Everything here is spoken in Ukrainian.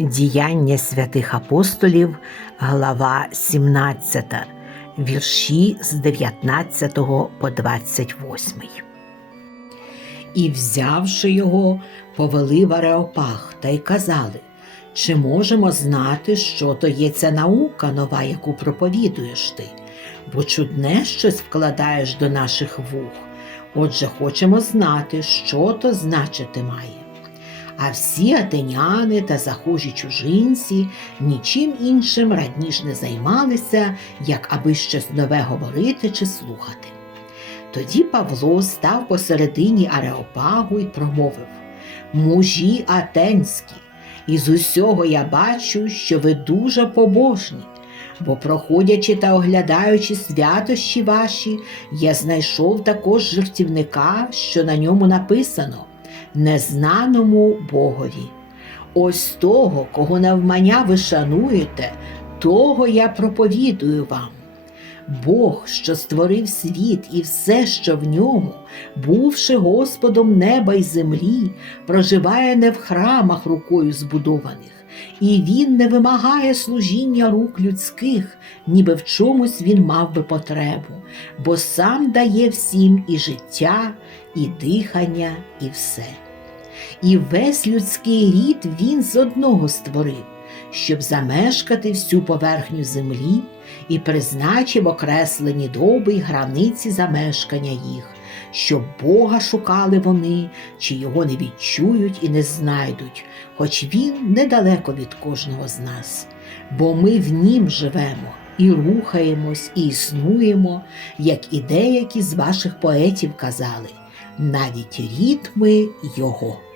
Діяння святих апостолів, глава 17, вірші з 19 по 28. І, взявши його, повели в Ареопаг та й казали, чи можемо знати, що то є ця наука нова, яку проповідуєш ти, бо чудне щось вкладаєш до наших вух. Отже, хочемо знати, що то значити має. А всі атеняни та захожі чужинці нічим іншим радніш не займалися, як аби щось нове говорити чи слухати. Тоді Павло став посередині Ареопагу і промовив Мужі атенські, із усього я бачу, що ви дуже побожні, бо, проходячи та оглядаючи святощі ваші, я знайшов також жертівника, що на ньому написано незнаному Богові. Ось того, кого навмання ви шануєте, того я проповідую вам. Бог, що створив світ і все, що в ньому, бувши Господом неба й землі, проживає не в храмах рукою збудованих, і він не вимагає служіння рук людських, ніби в чомусь він мав би потребу, бо сам дає всім і життя, і дихання, і все. І весь людський рід він з одного створив, щоб замешкати всю поверхню землі і призначив окреслені доби й границі замешкання їх, щоб Бога шукали вони, чи його не відчують і не знайдуть, хоч він недалеко від кожного з нас, бо ми в нім живемо і рухаємось, і існуємо, як і деякі з ваших поетів казали, навіть ритми його.